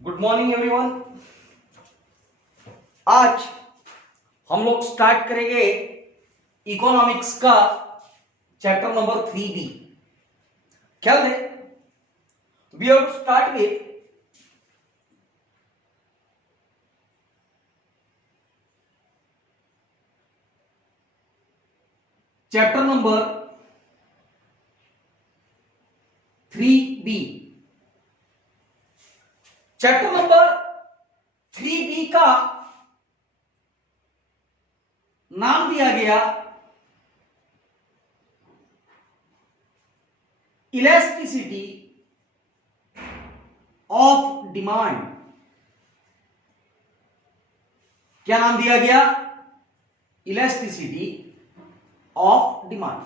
Good morning everyone. आज हम लोग स्टार्ट करेंगे इकोनॉमिक्स का चैप्टर नंबर 3B। ख्याल है we have to start with chapter number 3B। Chapter number 3B का नाम दिया गया इलास्टिसिटी ऑफ डिमांड। क्या नाम दिया गया? Elasticity of demand.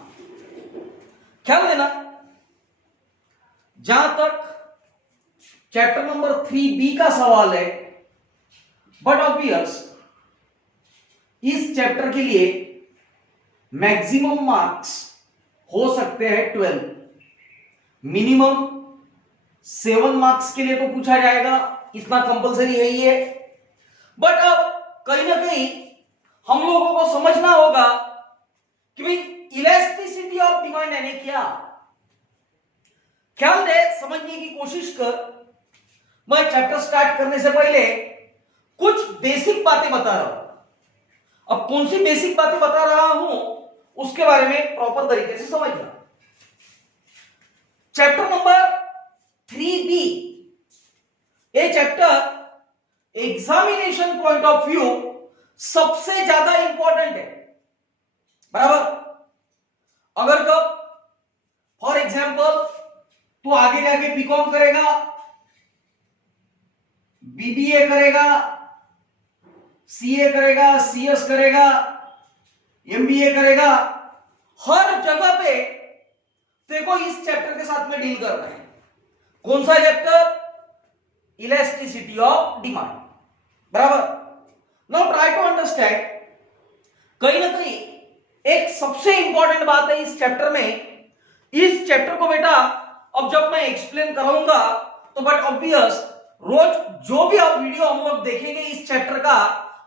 ख्याल देना, जहां तक चैप्टर नंबर 3B का सवाल है, बट ऑब्वियस इस चैप्टर के लिए मैक्सिमम मार्क्स हो सकते हैं 12, मिनिमम 7 मार्क्स के लिए तो पूछा जाएगा, इतना कंपलसरी है ही है। बट अब कहीं ना कहीं हम लोगों को समझना होगा कि भाई इलास्टिसिटी ऑफ डिमांड यानी क्या। ख्याल दे, समझने की कोशिश कर। मैं चैप्टर स्टार्ट करने से पहले कुछ बेसिक बातें बता रहा हूं। अब कौन सी बेसिक बातें बता रहा हूं उसके बारे में प्रॉपर तरीके से समझना। चैप्टर नंबर 3B ये chapter examination point of view सबसे ज्यादा इंपॉर्टेंट है, बराबर। अगर कब फॉर एग्जाम्पल तू आगे जाके बीकॉम करेगा, बीबीए करेगा, सीए करेगा, सीएस करेगा, एमबीए करेगा, हर जगह पे देखो इस चैप्टर के साथ में डील करना है। कौन सा चैप्टर? इलास्टिसिटी ऑफ डिमांड, बराबर। Now try to understand. कहीं ना कहीं एक सबसे इंपॉर्टेंट बात है इस चैप्टर में। इस चैप्टर को बेटा अब जब मैं एक्सप्लेन कराऊंगा तो बट ऑब्वियस रोज जो भी आप वीडियो हम लोग देखेंगे इस चैप्टर का,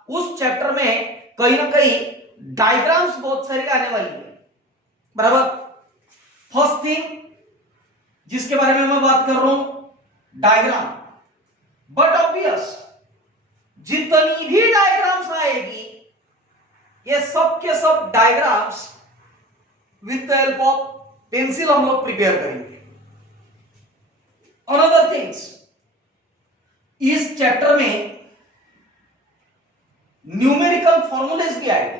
उस चैप्टर में कहीं ना कहीं डायग्राम्स बहुत सारी आने वाली है, बराबर। फर्स्ट थिंग जिसके बारे में मैं बात कर रहा हूं, डायग्राम। बट ऑब्वियस जितनी भी डायग्राम्स आएगी ये सब के सब diagrams with the help of pencil हम लोग प्रिपेयर करेंगे। अनदर थिंग्स, इस चैप्टर में न्यूमेरिकल फॉर्मूलेस भी आएंगे।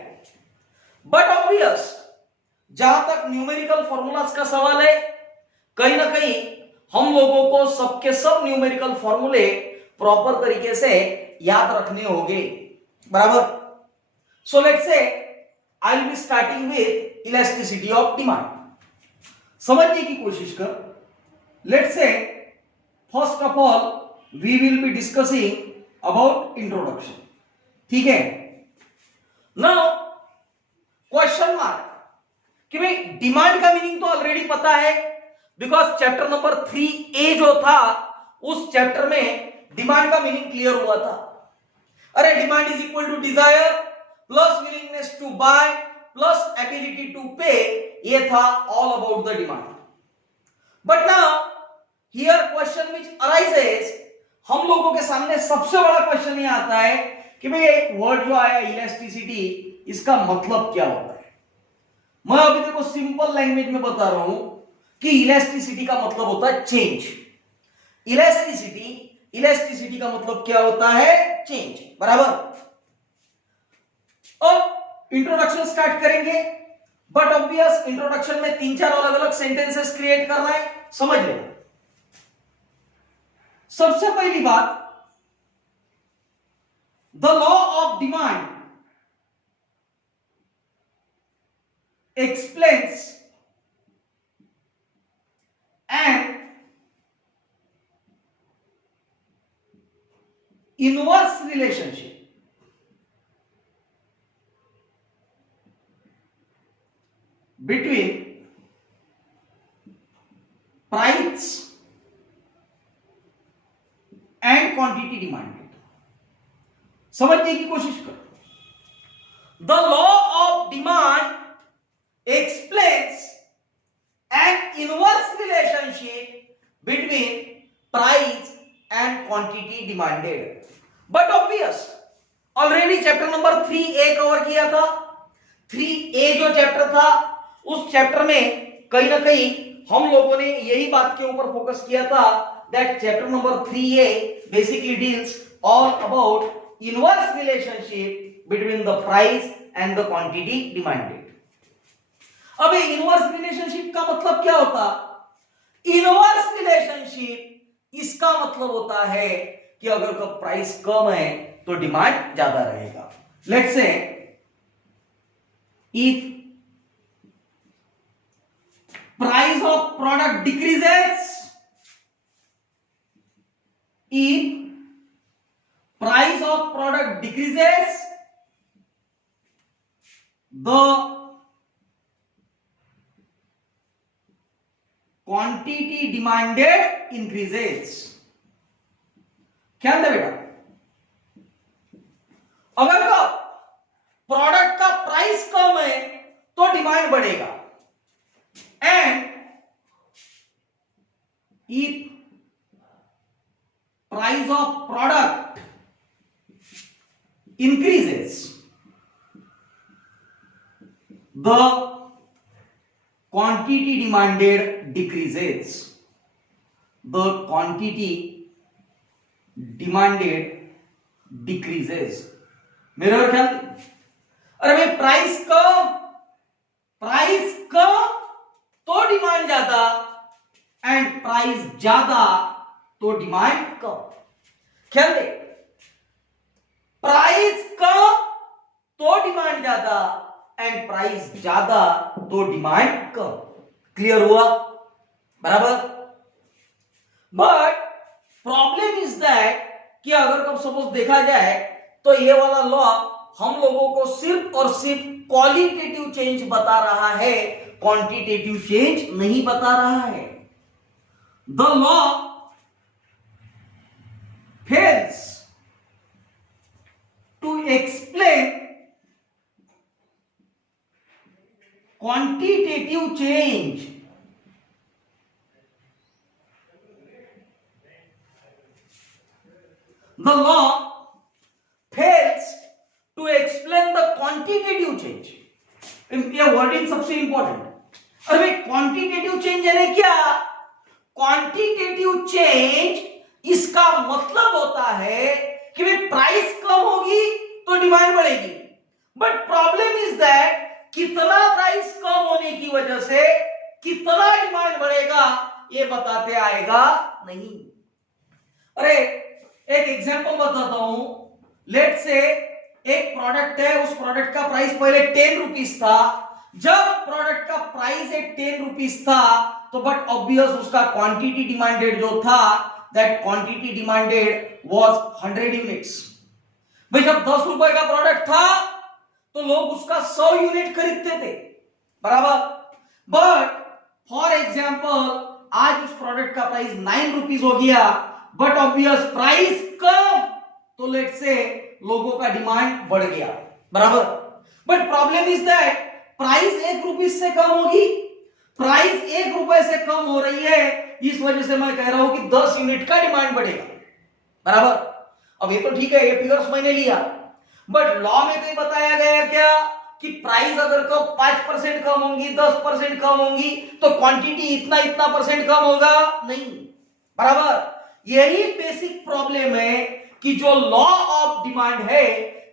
बट ऑब्वियस जहां तक न्यूमेरिकल फॉर्मूलास का सवाल है, कहीं ना कहीं हम लोगों को सबके सब न्यूमेरिकल फॉर्मूले प्रॉपर तरीके से याद रखने होंगे, बराबर। So let's say I will be starting with elasticity of demand. समझने की कोशिश कर। Let's say first of all we will be discussing about introduction, ठीक है। नाउ क्वेश्चन मार्क कि भाई डिमांड का मीनिंग तो ऑलरेडी पता है, बिकॉज चैप्टर नंबर 3A जो था उस चैप्टर में डिमांड का मीनिंग क्लियर हुआ था। अरे demand is equal to desire plus willingness to buy plus ability to pay, ये था all about the demand. But now here question which arises, हम लोगों के सामने सबसे बड़ा क्वेश्चन ये आता है कि भाई एक वर्ड जो आया इलास्टिसिटी, इसका मतलब क्या होता है। मैं अभी देखो सिंपल लैंग्वेज में बता रहा हूं कि इलास्टिसिटी का मतलब होता है चेंज। इलास्टिसिटी का मतलब क्या होता है? चेंज, बराबर। अब इंट्रोडक्शन स्टार्ट करेंगे, बट ऑब्वियस इंट्रोडक्शन में 3-4 अलग अलग सेंटेंसेस क्रिएट करना है, समझ लो। सबसे पहली बात, the law of demand explains an inverse relationship between price and quantity demanded. समझने की कोशिश करो। The law of demand explains N inverse relationship between price and quantity demanded. But obvious, already chapter number 3A cover किया था। 3A जो chapter था, उस chapter में कहीं ना कहीं हम लोगों ने यही बात के ऊपर फोकस किया था, that chapter number 3A basically deals all about inverse relationship between the price and the quantity demanded. अब ये इनवर्स रिलेशनशिप का मतलब क्या होता? इनवर्स रिलेशनशिप इसका मतलब होता है कि अगर का प्राइस कम है तो डिमांड ज्यादा रहेगा। Let's say if price of product decreases, if price of product decreases, the quantity demanded increases। क्या है बेटा? अगर का प्रोडक्ट का प्राइस कम है तो डिमांड बढ़ेगा, and if price of product increases, the quantity demanded decreases। the quantity demanded decreases। मेरे और ख्याल, अरे भाई प्राइस कम तो डिमांड ज्यादा, एंड प्राइस ज्यादा तो डिमांड कम। ख्याल दे, प्राइस कम तो डिमांड ज्यादा, एंड प्राइस ज्यादा तो डिमांड कम। क्लियर हुआ? बराबर। बट प्रॉब्लम इज दैट कि अगर कब सपोज देखा जाए तो ये वाला लॉ हम लोगों को सिर्फ और सिर्फ क्वालिटेटिव चेंज बता रहा है, क्वांटिटेटिव चेंज नहीं बता रहा है। The law fails to explain quantitative change the law fails to explain the quantitative change। ये वर्डिंग सबसे इंपॉर्टेंट। अरे क्वांटिटेटिव चेंज यानी क्या? क्वांटिटेटिव चेंज इसका मतलब होता है कि भाई प्राइस कम होगी तो डिमांड बढ़ेगी, बट प्रॉब्लम इज दैट कितना प्राइस कम होने की वजह से कितना डिमांड बढ़ेगा ये बताते आएगा नहीं। अरे एक एग्जांपल बताता हूं। लेट से एक प्रोडक्ट है, उस प्रोडक्ट का प्राइस पहले 10 रुपीज था। जब प्रोडक्ट का प्राइस 10 रुपीज था तो बट ऑब्वियस उसका क्वांटिटी डिमांडेड जो था, that quantity demanded was 100 units. भाई जब 10 रुपए का प्रोडक्ट था तो लोग उसका 100 यूनिट खरीदते थे, बराबर। बट फॉर एग्जांपल आज उस प्रोडक्ट का प्राइस 9 रुपीज हो गया, बट ऑब्वियस प्राइस कम, तो लेट से लोगों का डिमांड बढ़ गया, बराबर। But problem is that price 1 rupees से कम होगी, प्राइस 1 रुपए से कम हो रही है, इस वजह से मैं कह रहा हूं कि 10 यूनिट का डिमांड बढ़ेगा, बराबर। अब ये तो ठीक है, ये फिगर्स मैंने लिया, बट लॉ में कहीं बताया गया क्या कि प्राइस अगर को 5% कम होंगी, 10% कम होंगी तो क्वांटिटी इतना इतना परसेंट कम होगा? नहीं, बराबर। यही बेसिक प्रॉब्लम है कि जो लॉ ऑफ डिमांड है,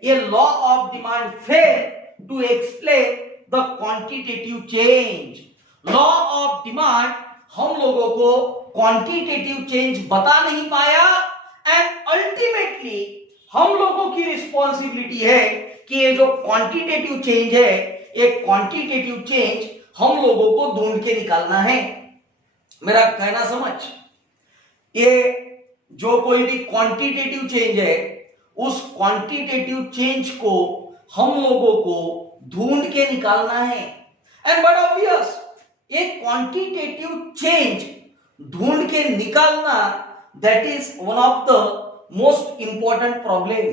ये law of demand fail to explain the quantitative change. Law of demand हम लोगों को क्वांटिटेटिव चेंज बता नहीं पाया, एंड अल्टीमेटली हम लोगों की रिस्पॉन्सिबिलिटी है कि ये जो क्वांटिटेटिव चेंज है, ये क्वांटिटेटिव चेंज हम लोगों को ढूंढ के निकालना है। मेरा कहना समझ, ये जो कोई भी क्वांटिटेटिव चेंज है, उस क्वांटिटेटिव चेंज को हम लोगों को ढूंढ के निकालना है। एंड बट ऑब्वियस, एक क्वांटिटेटिव चेंज ढूंढ के निकालना, that is one of the most important problem.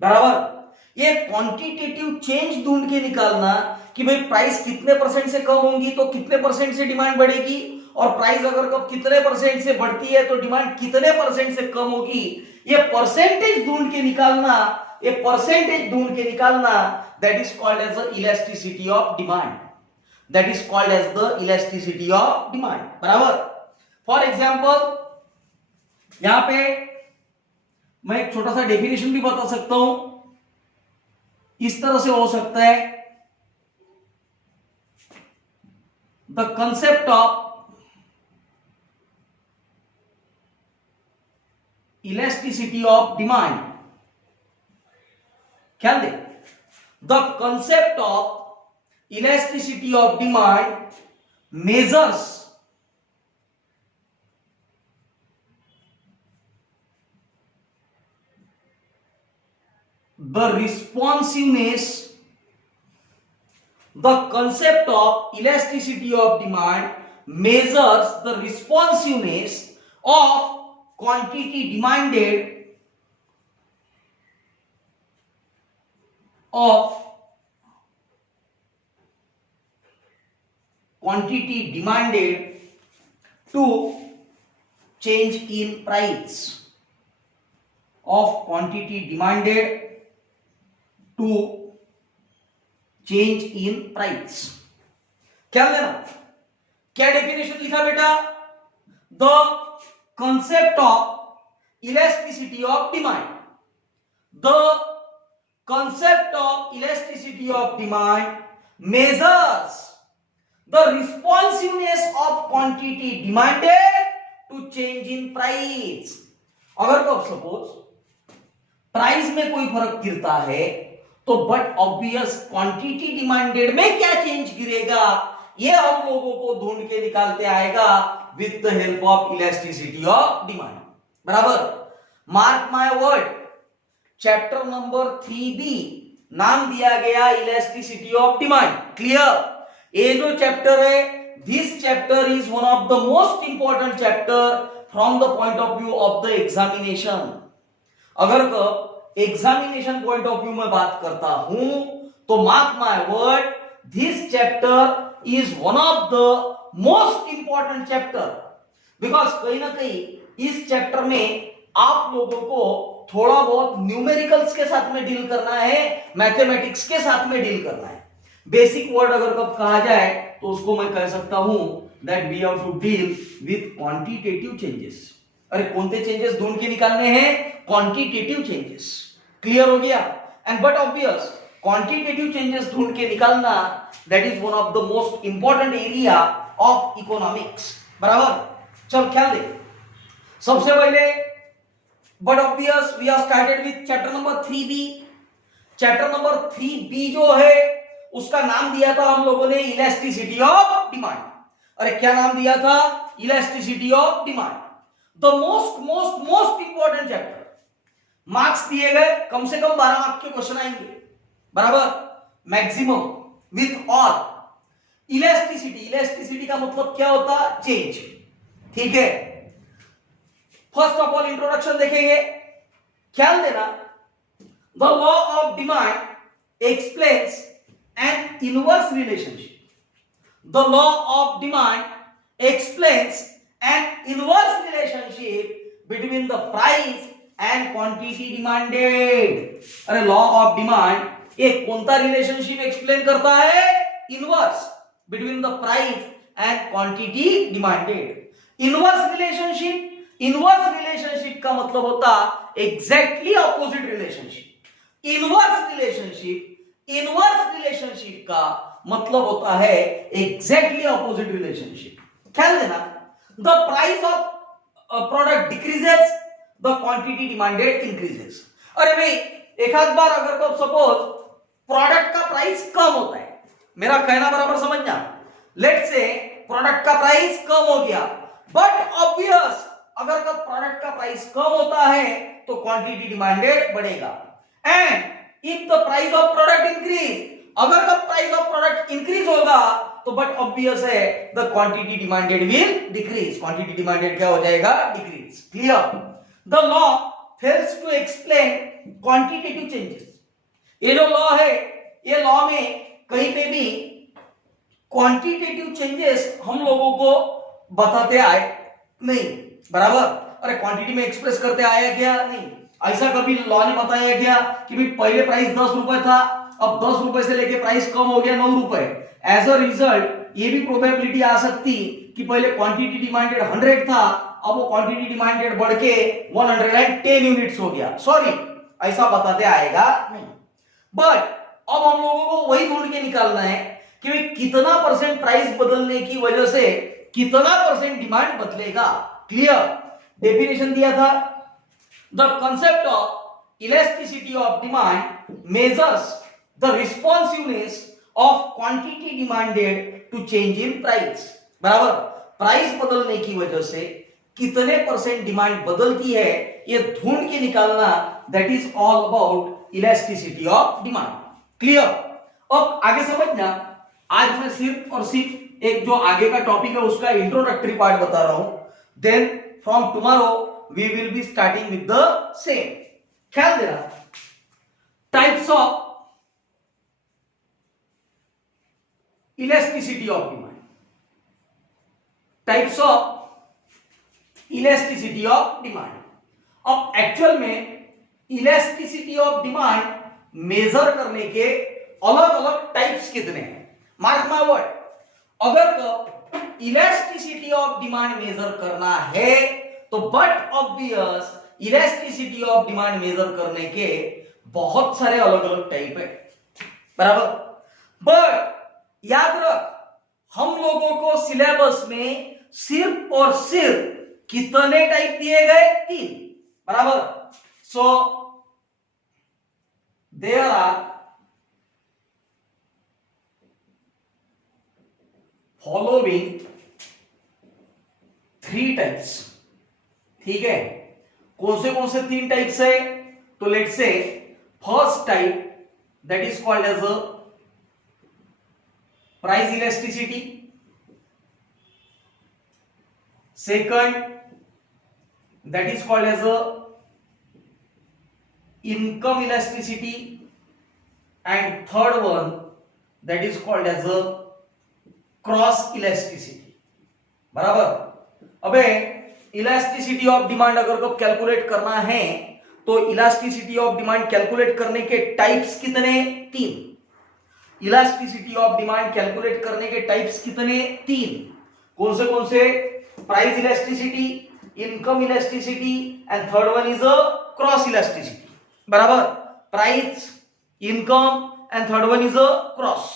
बराबर, ये क्वांटिटेटिव चेंज ढूंढ के निकालना कि भाई प्राइस कितने परसेंट से कम होगी तो कितने परसेंट से डिमांड बढ़ेगी, और प्राइस अगर कब कितने परसेंट से बढ़ती है तो डिमांड कितने परसेंट से कम होगी, ये परसेंटेज ढूंढ के निकालना, ये परसेंटेज ढूंढ के निकालना, that is called as the elasticity of demand, that is called as the elasticity of demand. बराबर, फॉर एग्जांपल यहां पे मैं एक छोटा सा डेफिनेशन भी बता सकता हूं, इस तरह से हो सकता है, the concept of elasticity of demand, ख्याल दे, the concept of elasticity of demand measures the responsiveness, the concept of elasticity of demand measures the responsiveness of quantity demanded to change in price, of quantity demanded to change in price। क्या लेना, क्या definition लिखा बेटा, the concept of elasticity of demand, the concept of elasticity of demand measures the responsiveness of quantity demanded to change in price. अगर तो suppose price में कोई फर्क गिरता है तो बट ऑब्वियस क्वांटिटी डिमांडेड में क्या चेंज गिरेगा, ये हम लोगों को ढूंढ के निकालते आएगा with the help of elasticity of demand. बराबर, mark my word, chapter number 3B नाम दिया गया इलास्टिसिटी ऑफ डिमांड। क्लियर, ये जो चैप्टर है, this chapter is one of the most important chapter from the point of view of the examination. अगर examination point of view में बात करता हूं तो mark my word, this chapter is one of the most important chapter, because कहीं ना कहीं इस चैप्टर में आप लोगों को थोड़ा बहुत न्यूमेरिकल्स के साथ में डील करना है, मैथमेटिक्स के साथ में डील करना है। बेसिक वर्ड अगर कब कहा जाए तो उसको मैं कह सकता हूं that we have to deal with quantitative changes. अरे कौन से चेंजेस ढूंढ के निकालने हैं, क्वांटिटेटिव चेंजेस। क्लियर हो गया, and but obvious quantitative changes ढूंढ के निकालना that is one of the most important area of economics. बराबर, चल ख्याल दे, सबसे पहले but obvious we are started with chapter number 3B। Chapter number 3B जो है उसका नाम दिया था हम लोगों ने इलास्टिसिटी ऑफ डिमांड। अरे क्या नाम दिया था, elasticity of demand, the most important chapter. Marks दिए गए कम से कम 12 मार्क के क्वेश्चन आएंगे। बराबर, मैक्सिमम विथ और इलास्टिसिटी का मतलब क्या होता, चेंज। ठीक है, फर्स्ट ऑफ ऑल इंट्रोडक्शन देखेंगे, ख्याल देना, the law of demand explains N inverse relationship. The law of demand explains an inverse relationship between the price and quantity demanded। अरे लॉ ऑफ डिमांड एक कौन सा रिलेशनशिप एक्सप्लेन करता है, inverse between the price and quantity demanded. Inverse relationship का मतलब होता exactly opposite relationship. Inverse relationship का मतलब होता है एग्जैक्टली ऑपोजिट रिलेशनशिप। ख्याल देना, the price of product decreases, the quantity demanded increases. अरे भाई एक आध बार अगर तो सपोज प्रोडक्ट का प्राइस कम होता है, मेरा कहना बराबर समझना, लेट्स से प्रोडक्ट का प्राइस कम हो गया, बट ऑब्वियस अगर कब प्रोडक्ट का प्राइस कम होता है तो क्वांटिटी डिमांडेड बढ़ेगा। And if the price of product increase, अगर the price of product increase होगा तो बट ऑब्वियस है the quantity demanded will decrease, quantity demanded क्या हो जाएगा, decrease. Clear, the law fails to explain quantitative changes. ये जो लॉ है, ये लॉ में कहीं पे भी क्वांटिटेटिव चेंजेस हम लोगों को बताते आए नहीं, बराबर। अरे क्वांटिटी में एक्सप्रेस करते आया क्या? नहीं। ऐसा कभी लॉ ने बताया क्या कि भाई पहले प्राइस 10 रुपए था, अब 10 रुपए से लेके प्राइस कम हो गया 9 रुपए। एज अ रिजल्ट ये भी प्रोबेबिलिटी आ सकती कि पहले क्वांटिटी डिमांडेड 100 था, अब वो क्वांटिटी डिमांडेड बढ़ के 110 यूनिट्स हो गया। सॉरी, ऐसा बताते आएगा नहीं। बट अब हम लोगों को वही ढूंढ के निकालना है कि भाई कितना परसेंट प्राइस बदलने की वजह से कितना परसेंट डिमांड बदलेगा। क्लियर? डेफिनेशन दिया था, the concept of elasticity of demand measures the responsiveness of quantity demanded to change in price. बराबर, प्राइस बदलने की वजह से कितने परसेंट डिमांड बदलती है ये ढूंढ के निकालना, that is all about elasticity of demand. Clear? अब आगे समझना, आज मैं सिर्फ और सिर्फ एक जो आगे का टॉपिक है उसका इंट्रोडक्टरी पार्ट बता रहा हूं, then from tomorrow we will be starting with the same. ख्याल देना, types of elasticity of demand, types of elasticity of demand. अब एक्चुअल में इलास्टिसिटी ऑफ डिमांड मेजर करने के अलग अलग टाइप्स कितने हैं? मार्क माय वर्ड, अगर इलास्टिसिटी ऑफ डिमांड मेजर करना है तो but obvious elasticity of demand measure करने के बहुत सारे अलग अलग टाइप है, बराबर। बट याद रख, हम लोगों को सिलेबस में सिर्फ और सिर्फ कितने टाइप दिए गए? 3, बराबर। So there are following 3 types. ठीक है, कौन से 3 टाइप्स है? तो let's say first type, that is called as a price elasticity. Second, that is called as a income elasticity, and third one that is called as a cross elasticity। बराबर। अबे elasticity of demand अगर को calculate करना है तो elasticity of demand calculate करने के types कितने? 3। इलास्टिसिटी ऑफ डिमांड कैलकुलेट करने के टाइप्स कितने? 3। कौन से? Price elasticity, income elasticity, and third one is a cross elasticity. बराबर, price, income and third one is a cross.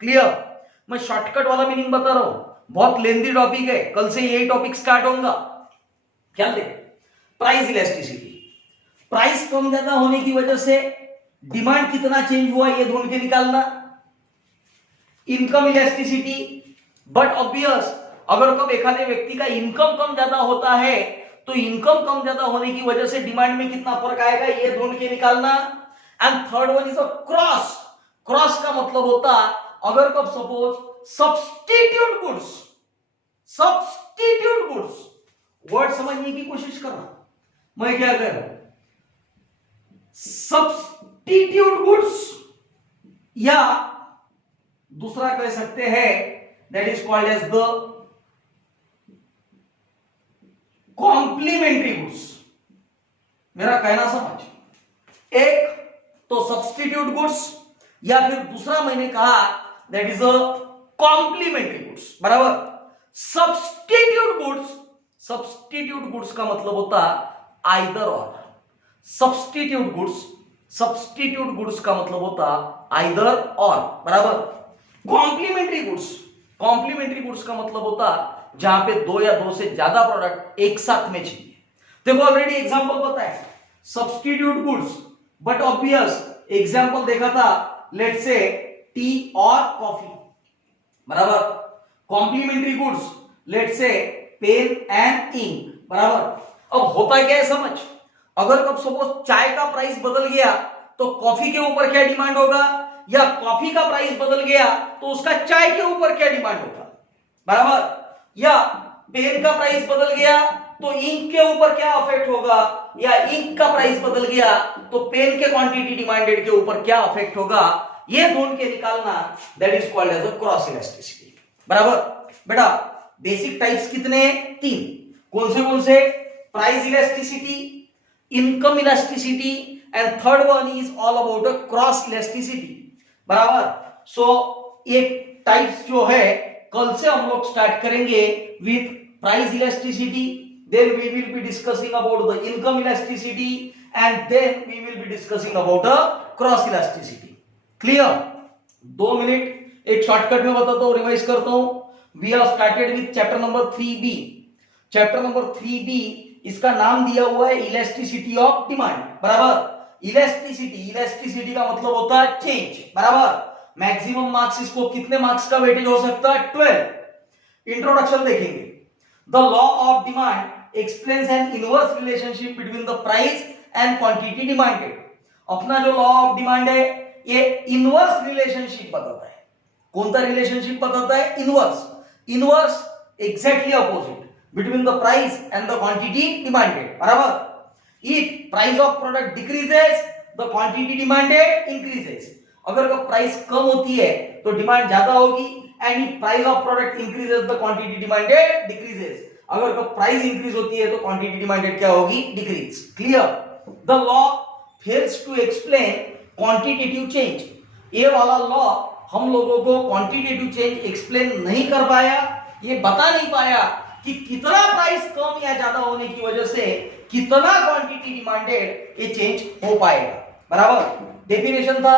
Clear? मैं शॉर्टकट वाला मीनिंग बता रहा हूं, बहुत लेंथी टॉपिक है, कल से यही टॉपिक स्टार्ट होगा। क्या दे? प्राइस इलास्टिसिटी, प्राइस कम ज्यादा होने की वजह से डिमांड कितना चेंज हुआ ये ढूंढ के निकालना। इनकम इलास्टिसिटी, बट ऑब्वियस अगर कब एखादे व्यक्ति का इनकम कम ज्यादा होता है तो इनकम कम ज्यादा होने की वजह से डिमांड में कितना फर्क आएगा ये ढूंढ के निकालना। And third one is a cross. Cross का मतलब होता अगर कब सपोज सब्स्टिट्यूट गुड्स, वर्ड समझने की कोशिश करना, मैं क्या कह रहा हूं, सब्स्टिट्यूट गुड्स, या दूसरा कह सकते हैं that is called as the complementary goods. मेरा कहना समझ, एक तो सब्स्टिट्यूट गुड्स या फिर दूसरा मैंने कहा that is a complementary goods. बराबर, सब्स्टिट्यूट गुड्स का मतलब होता आइदर और। सब्स्टिट्यूट गुड्स का मतलब होता आइदर और। बराबर, कॉम्प्लीमेंट्री गुड्स का मतलब होता जहां पे 2 या 2 से ज्यादा प्रोडक्ट एक साथ में चाहिए। देखो ऑलरेडी एग्जांपल पता है, substitute goods, but obvious example देखा था, लेट्स से टी और कॉफी। बराबर, complementary goods, let's say pen and ink. बराबर, अब होता क्या है समझ, अगर कब सपोज चाय का प्राइस बदल गया तो कॉफी के ऊपर क्या डिमांड होगा, या कॉफी का प्राइस बदल गया तो उसका चाय के ऊपर क्या डिमांड होगा। बराबर, या पेन का प्राइस बदल गया तो इंक के ऊपर क्या अफेक्ट होगा, या इंक का प्राइस बदल गया तो पेन के क्वांटिटी डिमांडेड के ऊपर क्या अफेक्ट होगा, ये ढूंढ के निकालना, that is called as a cross elasticity. बराबर बेटा, बेसिक टाइप्स कितने हैं? 3। कौन से? Price elasticity, income elasticity, and third one is all about a cross elasticity. बराबर। सो ये टाइप्स जो है कल से हम लोग स्टार्ट करेंगे with price elasticity, then we will be discussing about the income elasticity, and then we will be discussing about a cross elasticity. Clear? 2 minute एक शॉर्टकट में बताता हूं, रिवाइज करता हूं। We have started with chapter number 3B. Chapter number 3B, इसका नाम दिया हुआ है इलास्टिसिटी ऑफ डिमांड। बराबर। इलास्टिसिटी का मतलब होता है चेंज। बराबर। मैक्सिमम मार्क्स, इसको कितने मार्क्स का वेटेज हो सकता है? 12। इंट्रोडक्शन देखेंगे। The law of demand explains an inverse relationship between the price and quantity demanded. अपना जो लॉ ऑफ डिमांड है ये इनवर्स रिलेशनशिप बताता है। कौन सा रिलेशनशिप बताता है? Inverse exactly opposite between the price and the quantity demanded. बराबर। If price of product decreases the quantity demanded increases. अगर प्राइस कम होती है तो डिमांड ज्यादा होगी, and if price of product increases the quantity demanded decreases. अगर price increase होती है तो क्वांटिटी डिमांडेड क्या होगी? Decrease. Clear? The law fails to explain quantitative change. ये वाला लॉ हम लोगों को क्वांटिटेटिव चेंज एक्सप्लेन नहीं कर पाया, ये बता नहीं पाया कि कितना प्राइस कम या ज्यादा होने की वजह से कितना क्वांटिटी डिमांडेड ये चेंज हो पाएगा। बराबर। डेफिनेशन था,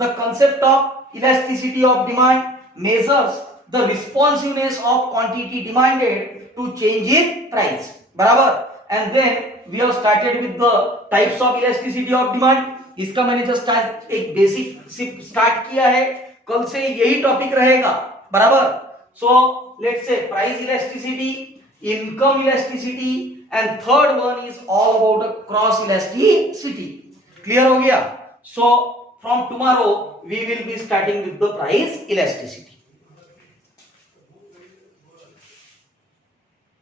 the concept of elasticity of demand measures the responsiveness of quantity demanded to change in price. बराबर। and then we have started with the types of elasticity of demand. इसका मैंने just एक basic start किया है, कल से यही topic रहेगा। बराबर। सो लेट्स से price elasticity, income elasticity, and third one is all about cross elasticity. Clear हो गया? सो from tomorrow we will be starting with the price elasticity.